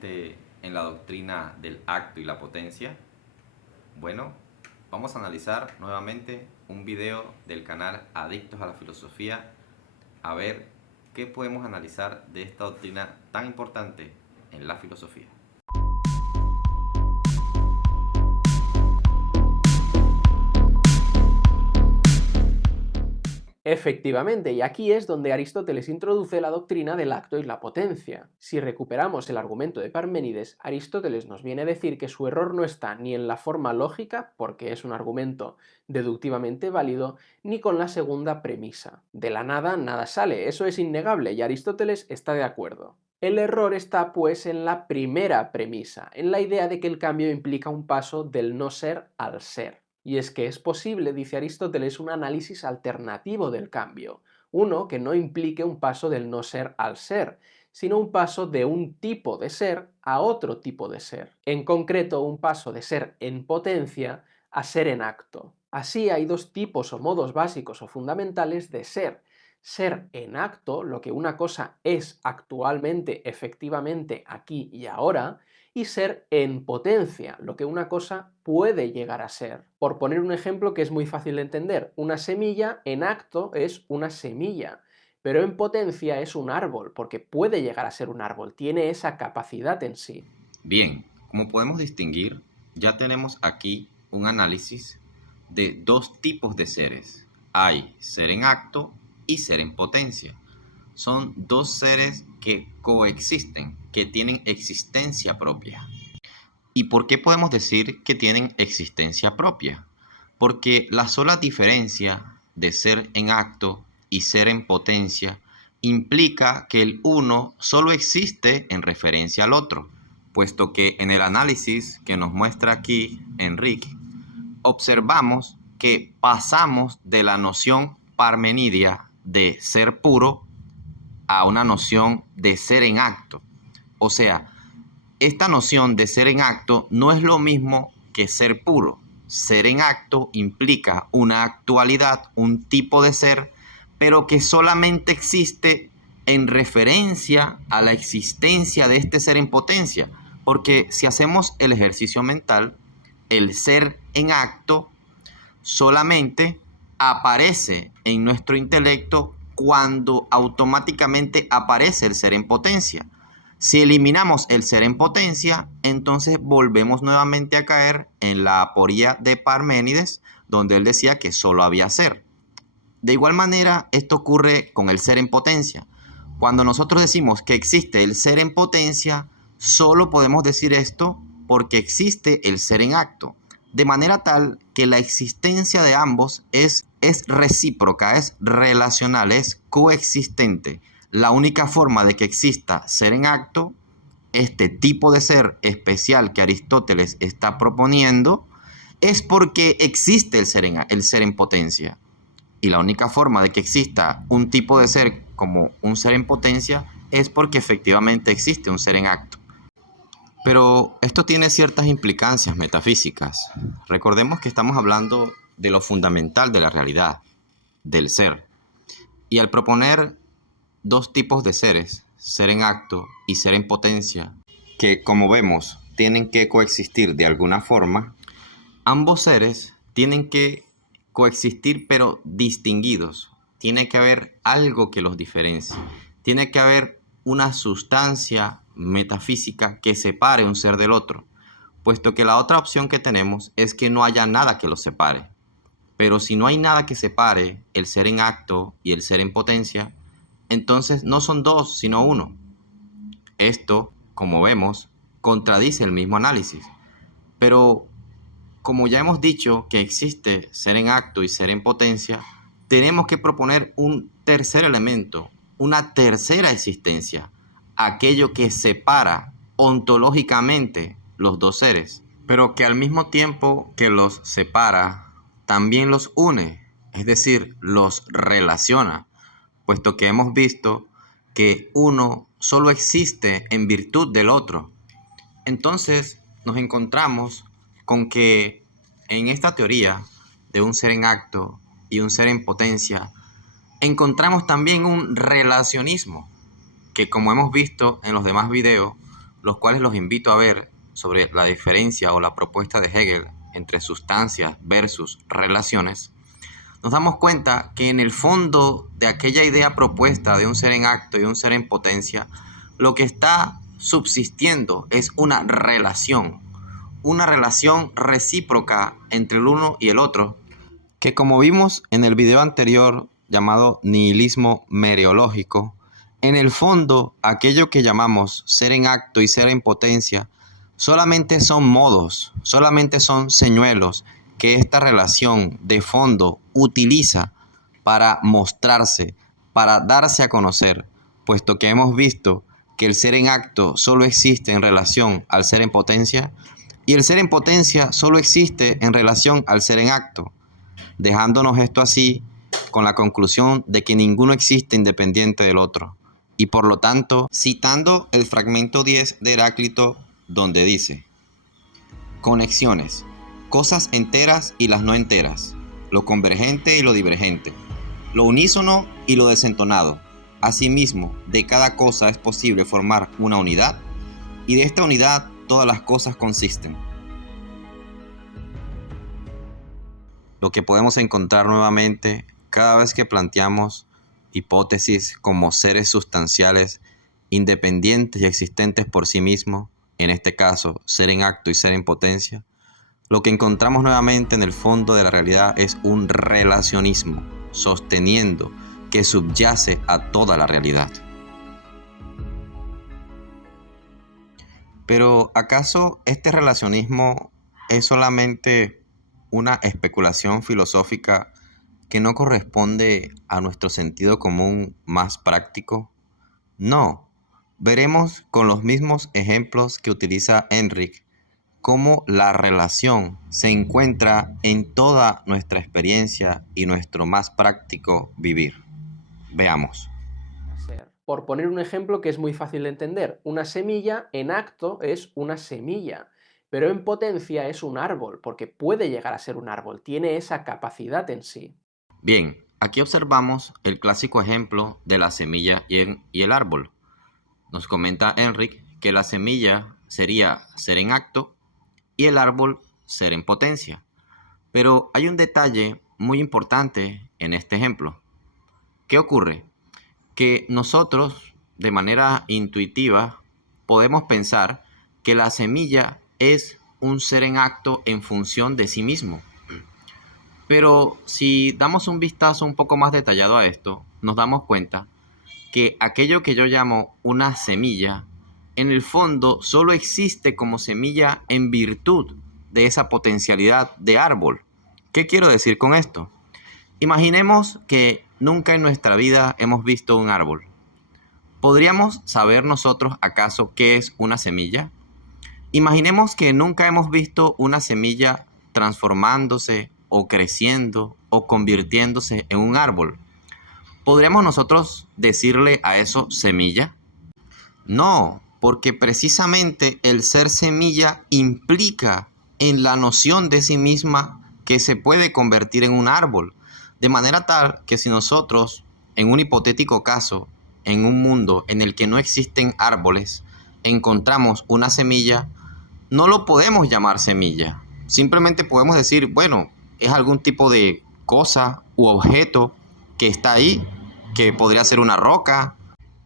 nuevamente en la doctrina del acto y la potencia. Bueno, vamos a analizar nuevamente un video del canal Adictos a la Filosofía, a ver qué podemos analizar de esta doctrina tan importante en la filosofía. Efectivamente, y aquí es donde Aristóteles introduce la doctrina del acto y la potencia. Si recuperamos el argumento de Parménides, Aristóteles nos viene a decir que su error no está ni en la forma lógica, porque es un argumento deductivamente válido, ni con la segunda premisa. De la nada, nada sale, eso es innegable, y Aristóteles está de acuerdo. El error está, pues, en la primera premisa, en la idea de que el cambio implica un paso del no ser al ser. Y es que es posible, dice Aristóteles, un análisis alternativo del cambio, uno que no implique un paso del no ser al ser, sino un paso de un tipo de ser a otro tipo de ser. En concreto, un paso de ser en potencia a ser en acto. Así hay dos tipos o modos básicos o fundamentales de ser. Ser en acto, lo que una cosa es actualmente, efectivamente, aquí y ahora, y ser en potencia, lo que una cosa puede llegar a ser. Por poner un ejemplo que es muy fácil de entender, una semilla en acto es una semilla, pero en potencia es un árbol, porque puede llegar a ser un árbol, tiene esa capacidad en sí. Bien, como podemos distinguir, ya tenemos aquí un análisis de dos tipos de seres. Hay ser en acto y ser en potencia. Son dos seres que coexisten, que tienen existencia propia. ¿Y por qué podemos decir que tienen existencia propia? Porque la sola diferencia de ser en acto y ser en potencia implica que el uno solo existe en referencia al otro, puesto que en el análisis que nos muestra aquí Enrique, observamos que pasamos de la noción parmenidia de ser puro a una noción de ser en acto. O sea, esta noción de ser en acto no es lo mismo que ser puro. Ser en acto implica una actualidad, un tipo de ser, pero que solamente existe en referencia a la existencia de este ser en potencia. Porque si hacemos el ejercicio mental, el ser en acto solamente aparece en nuestro intelecto cuando automáticamente aparece el ser en potencia. Si eliminamos el ser en potencia, entonces volvemos nuevamente a caer en la aporía de Parménides, donde él decía que solo había ser. De igual manera, esto ocurre con el ser en potencia. Cuando nosotros decimos que existe el ser en potencia, solo podemos decir esto porque existe el ser en acto. De manera tal que la existencia de ambos es recíproca, es relacional, es coexistente. La única forma de que exista ser en acto, este tipo de ser especial que Aristóteles está proponiendo, es porque existe el ser en potencia. Y la única forma de que exista un tipo de ser como un ser en potencia es porque efectivamente existe un ser en acto. Pero esto tiene ciertas implicancias metafísicas. Recordemos que estamos hablando de lo fundamental de la realidad, del ser. Y al proponer dos tipos de seres, ser en acto y ser en potencia, que como vemos tienen que coexistir de alguna forma, ambos seres tienen que coexistir pero distinguidos. Tiene que haber algo que los diferencie. Tiene que haber una sustancia metafísica que separe un ser del otro, puesto que la otra opción que tenemos es que no haya nada que los separe. Pero si no hay nada que separe el ser en acto y el ser en potencia, entonces no son dos, sino uno. Esto, como vemos, contradice el mismo análisis. Pero como ya hemos dicho que existe ser en acto y ser en potencia, tenemos que proponer un tercer elemento, una tercera existencia, aquello que separa ontológicamente los dos seres, pero que al mismo tiempo que los separa, también los une, es decir, los relaciona, puesto que hemos visto que uno solo existe en virtud del otro. Entonces nos encontramos con que en esta teoría de un ser en acto y un ser en potencia, encontramos también un relacionismo que, como hemos visto en los demás videos, los cuales los invito a ver sobre la diferencia o la propuesta de Hegel entre sustancias versus relaciones, nos damos cuenta que en el fondo de aquella idea propuesta de un ser en acto y un ser en potencia, lo que está subsistiendo es una relación recíproca entre el uno y el otro, que como vimos en el video anterior llamado nihilismo mereológico, en el fondo aquello que llamamos ser en acto y ser en potencia solamente son modos, solamente son señuelos que esta relación de fondo utiliza para mostrarse, para darse a conocer, puesto que hemos visto que el ser en acto solo existe en relación al ser en potencia y el ser en potencia solo existe en relación al ser en acto, dejándonos esto así con la conclusión de que ninguno existe independiente del otro. Y por lo tanto, citando el fragmento 10 de Heráclito, donde dice: conexiones, cosas enteras y las no enteras, lo convergente y lo divergente, lo unísono y lo desentonado. Asimismo, de cada cosa es posible formar una unidad, y de esta unidad todas las cosas consisten. Lo que podemos encontrar nuevamente cada vez que planteamos hipótesis como seres sustanciales independientes y existentes por sí mismos, en este caso ser en acto y ser en potencia, lo que encontramos nuevamente en el fondo de la realidad es un relacionismo sosteniendo que subyace a toda la realidad. Pero ¿acaso este relacionismo es solamente una especulación filosófica que no corresponde a nuestro sentido común más práctico? No. Veremos con los mismos ejemplos que utiliza Enric cómo la relación se encuentra en toda nuestra experiencia y nuestro más práctico vivir. Veamos. Por poner un ejemplo que es muy fácil de entender, una semilla en acto es una semilla, pero en potencia es un árbol, porque puede llegar a ser un árbol, tiene esa capacidad en sí. Bien, aquí observamos el clásico ejemplo de la semilla y el árbol. Nos comenta Enric que la semilla sería ser en acto y el árbol ser en potencia. Pero hay un detalle muy importante en este ejemplo. ¿Qué ocurre? Que nosotros, de manera intuitiva, podemos pensar que la semilla es un ser en acto en función de sí mismo. Pero si damos un vistazo un poco más detallado a esto, nos damos cuenta que aquello que yo llamo una semilla, en el fondo solo existe como semilla en virtud de esa potencialidad de árbol. ¿Qué quiero decir con esto? Imaginemos que nunca en nuestra vida hemos visto un árbol. ¿Podríamos saber nosotros acaso qué es una semilla? Imaginemos que nunca hemos visto una semilla transformándose o creciendo o convirtiéndose en un árbol. ¿Podríamos nosotros decirle a eso semilla? No, porque precisamente el ser semilla implica en la noción de sí misma que se puede convertir en un árbol, de manera tal que si nosotros, en un hipotético caso, en un mundo en el que no existen árboles, encontramos una semilla, no lo podemos llamar semilla. Simplemente podemos decir, bueno, es algún tipo de cosa u objeto que está ahí, que podría ser una roca,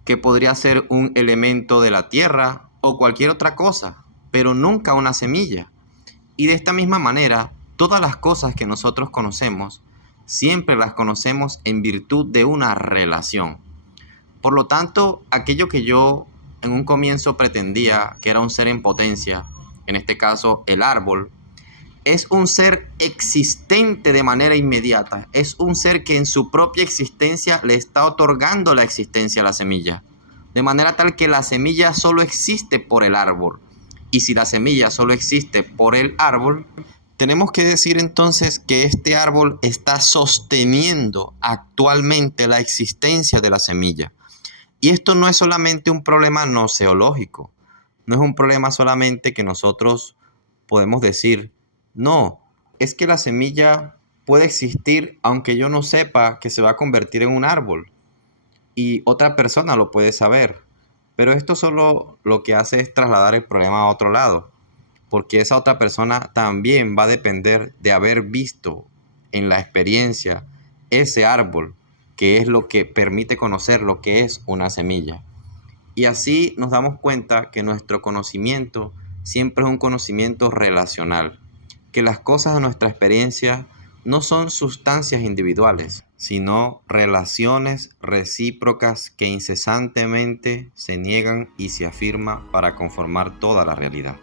que podría ser un elemento de la tierra o cualquier otra cosa, pero nunca una semilla. Y de esta misma manera, todas las cosas que nosotros conocemos, siempre las conocemos en virtud de una relación. Por lo tanto, aquello que yo en un comienzo pretendía que era un ser en potencia, en este caso el árbol, es un ser existente de manera inmediata. Es un ser que en su propia existencia le está otorgando la existencia a la semilla. De manera tal que la semilla solo existe por el árbol. Y si la semilla solo existe por el árbol, tenemos que decir entonces que este árbol está sosteniendo actualmente la existencia de la semilla. Y esto no es solamente un problema noseológico. No es un problema solamente que nosotros podemos decir, no, es que la semilla puede existir aunque yo no sepa que se va a convertir en un árbol y otra persona lo puede saber. Pero esto solo lo que hace es trasladar el problema a otro lado, porque esa otra persona también va a depender de haber visto en la experiencia ese árbol, que es lo que permite conocer lo que es una semilla. Y así nos damos cuenta que nuestro conocimiento siempre es un conocimiento relacional, que las cosas de nuestra experiencia no son sustancias individuales, sino relaciones recíprocas que incesantemente se niegan y se afirman para conformar toda la realidad.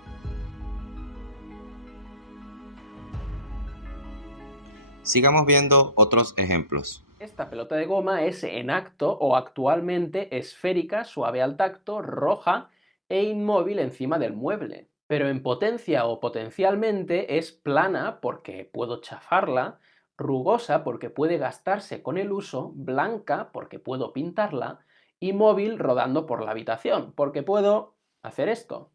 Sigamos viendo otros ejemplos. Esta pelota de goma es en acto o actualmente esférica, suave al tacto, roja e inmóvil encima del mueble. Pero en potencia o potencialmente es plana porque puedo chafarla, rugosa porque puede gastarse con el uso, blanca porque puedo pintarla y móvil rodando por la habitación porque puedo hacer esto.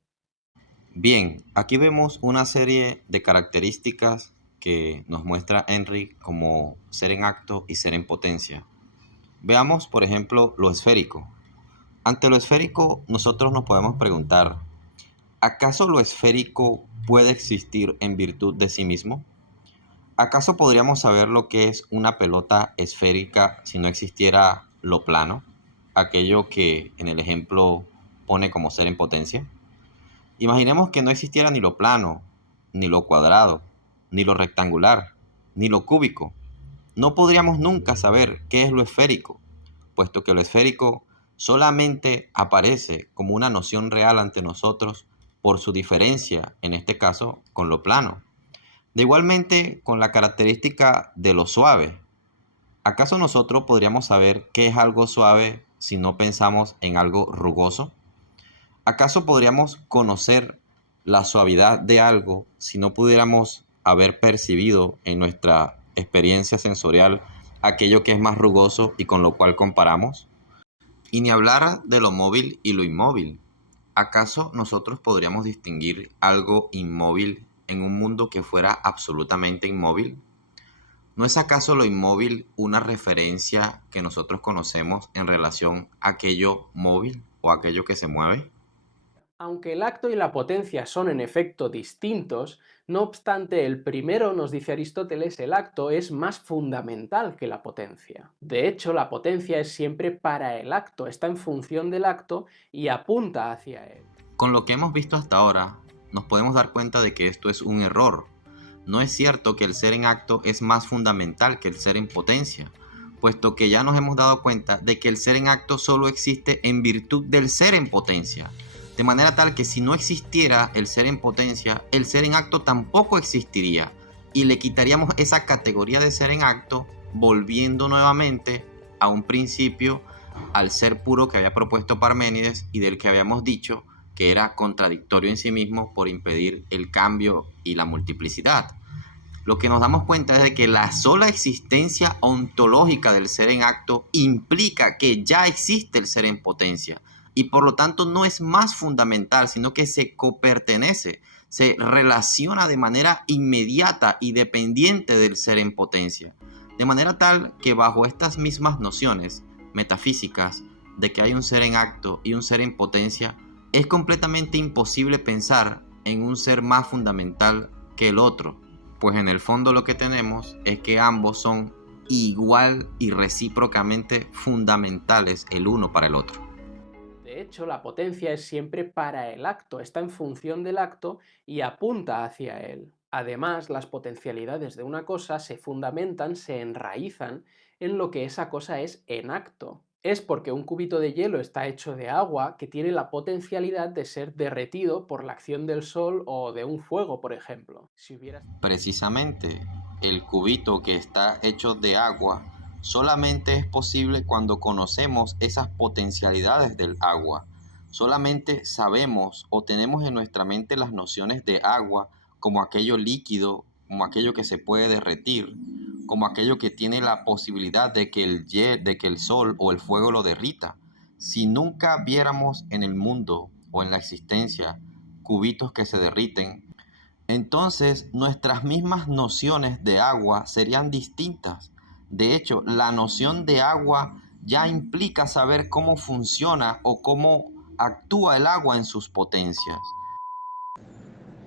Bien, aquí vemos una serie de características que nos muestra Henry como ser en acto y ser en potencia. Veamos, por ejemplo, lo esférico. Ante lo esférico, nosotros nos podemos preguntar, ¿acaso lo esférico puede existir en virtud de sí mismo? ¿Acaso podríamos saber lo que es una pelota esférica si no existiera lo plano? Aquello que en el ejemplo pone como ser en potencia. Imaginemos que no existiera ni lo plano, ni lo cuadrado, ni lo rectangular, ni lo cúbico. No podríamos nunca saber qué es lo esférico, puesto que lo esférico solamente aparece como una noción real ante nosotros por su diferencia, en este caso, con lo plano. De igualmente, con la característica de lo suave. ¿Acaso nosotros podríamos saber qué es algo suave si no pensamos en algo rugoso? ¿Acaso podríamos conocer la suavidad de algo si no pudiéramos haber percibido en nuestra experiencia sensorial aquello que es más rugoso y con lo cual comparamos? Y ni hablar de lo móvil y lo inmóvil. ¿Acaso nosotros podríamos distinguir algo inmóvil en un mundo que fuera absolutamente inmóvil? ¿No es acaso lo inmóvil una referencia que nosotros conocemos en relación a aquello móvil o aquello que se mueve? Aunque el acto y la potencia son en efecto distintos, no obstante, el primero, nos dice Aristóteles, el acto es más fundamental que la potencia. De hecho, la potencia es siempre para el acto, está en función del acto y apunta hacia él. Con lo que hemos visto hasta ahora, nos podemos dar cuenta de que esto es un error. No es cierto que el ser en acto es más fundamental que el ser en potencia, puesto que ya nos hemos dado cuenta de que el ser en acto solo existe en virtud del ser en potencia. De manera tal que si no existiera el ser en potencia, el ser en acto tampoco existiría y le quitaríamos esa categoría de ser en acto, volviendo nuevamente a un principio, al ser puro que había propuesto Parménides y del que habíamos dicho que era contradictorio en sí mismo por impedir el cambio y la multiplicidad. Lo que nos damos cuenta es de que la sola existencia ontológica del ser en acto implica que ya existe el ser en potencia y por lo tanto no es más fundamental, sino que se copertenece, se relaciona de manera inmediata y dependiente del ser en potencia. De manera tal que bajo estas mismas nociones metafísicas de que hay un ser en acto y un ser en potencia, es completamente imposible pensar en un ser más fundamental que el otro, pues en el fondo lo que tenemos es que ambos son igual y recíprocamente fundamentales el uno para el otro. De hecho, la potencia es siempre para el acto, está en función del acto y apunta hacia él. Además, las potencialidades de una cosa se fundamentan, se enraizan en lo que esa cosa es en acto. Es porque un cubito de hielo está hecho de agua que tiene la potencialidad de ser derretido por la acción del sol o de un fuego, por ejemplo. Si hubiera... Precisamente, el cubito que está hecho de agua solamente es posible cuando conocemos esas potencialidades del agua. Solamente sabemos o tenemos en nuestra mente las nociones de agua como aquello líquido, como aquello que se puede derretir, como aquello que tiene la posibilidad de que el sol o el fuego lo derrita. Si nunca viéramos en el mundo o en la existencia cubitos que se derriten, entonces nuestras mismas nociones de agua serían distintas. De hecho, la noción de agua ya implica saber cómo funciona o cómo actúa el agua en sus potencias?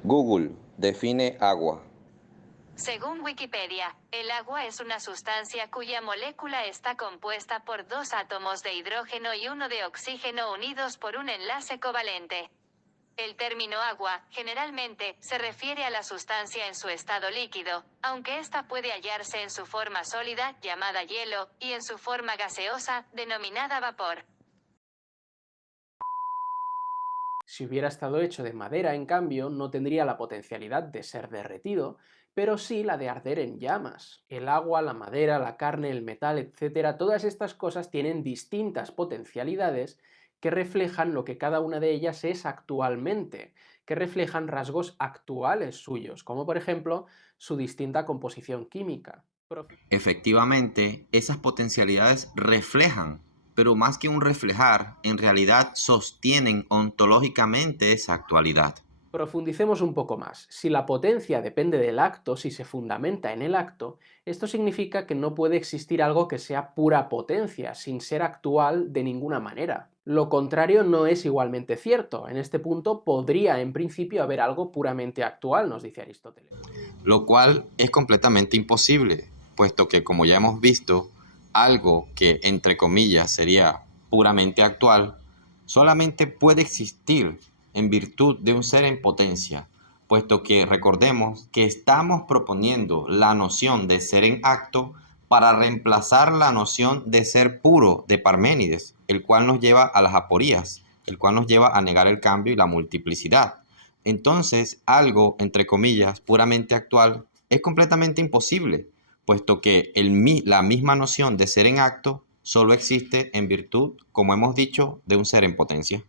Google define agua. Según Wikipedia, el agua es una sustancia cuya molécula está compuesta por dos átomos de hidrógeno y uno de oxígeno unidos por un enlace covalente. El término agua, generalmente, se refiere a la sustancia en su estado líquido, aunque ésta puede hallarse en su forma sólida, llamada hielo, y en su forma gaseosa, denominada vapor. Si hubiera estado hecho de madera, en cambio, no tendría la potencialidad de ser derretido, pero sí la de arder en llamas. El agua, la madera, la carne, el metal, etc., todas estas cosas tienen distintas potencialidades que reflejan lo que cada una de ellas es actualmente, que reflejan rasgos actuales suyos, como por ejemplo su distinta composición química. Efectivamente, esas potencialidades reflejan, pero más que un reflejar, en realidad sostienen ontológicamente esa actualidad. Profundicemos un poco más. Si la potencia depende del acto, si se fundamenta en el acto, esto significa que no puede existir algo que sea pura potencia, sin ser actual de ninguna manera. Lo contrario no es igualmente cierto. En este punto podría en principio haber algo puramente actual, nos dice Aristóteles. Lo cual es completamente imposible, puesto que, como ya hemos visto, algo que, entre comillas, sería puramente actual, solamente puede existir en virtud de un ser en potencia, puesto que recordemos que estamos proponiendo la noción de ser en acto para reemplazar la noción de ser puro de Parménides, el cual nos lleva a las aporías, el cual nos lleva a negar el cambio y la multiplicidad. Entonces, algo, entre comillas, puramente actual es completamente imposible, puesto que la misma noción de ser en acto solo existe en virtud, como hemos dicho, de un ser en potencia.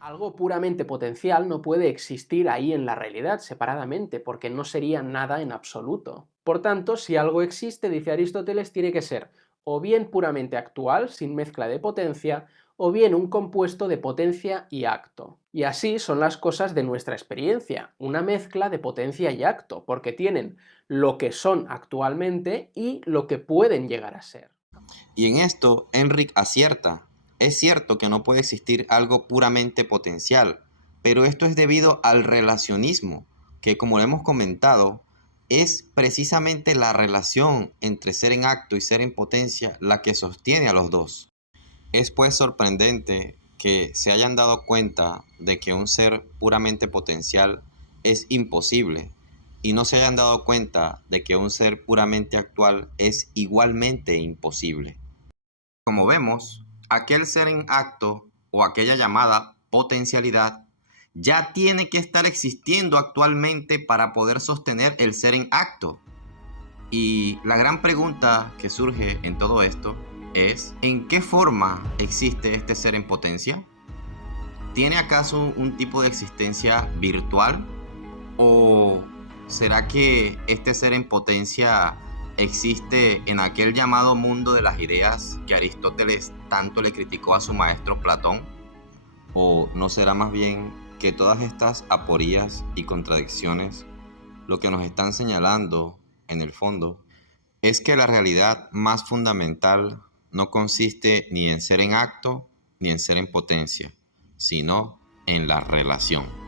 Algo puramente potencial no puede existir ahí en la realidad separadamente, porque no sería nada en absoluto. Por tanto, si algo existe, dice Aristóteles, tiene que ser o bien puramente actual, sin mezcla de potencia, o bien un compuesto de potencia y acto. Y así son las cosas de nuestra experiencia, una mezcla de potencia y acto, porque tienen lo que son actualmente y lo que pueden llegar a ser. Y en esto, Enric acierta. Es cierto que no puede existir algo puramente potencial, pero esto es debido al relacionismo, que como lo hemos comentado, es precisamente la relación entre ser en acto y ser en potencia la que sostiene a los dos. Es pues sorprendente que se hayan dado cuenta de que un ser puramente potencial es imposible y no se hayan dado cuenta de que un ser puramente actual es igualmente imposible. Como vemos, aquel ser en acto o aquella llamada potencialidad ya tiene que estar existiendo actualmente para poder sostener el ser en acto. Y la gran pregunta que surge en todo esto es, ¿en qué forma existe este ser en potencia? ¿Tiene acaso un tipo de existencia virtual? ¿O será que este ser en potencia existe en aquel llamado mundo de las ideas que Aristóteles tanto le criticó a su maestro Platón? ¿O no será más bien que todas estas aporías y contradicciones lo que nos están señalando, en el fondo, es que la realidad más fundamental no consiste ni en ser en acto ni en ser en potencia, sino en la relación?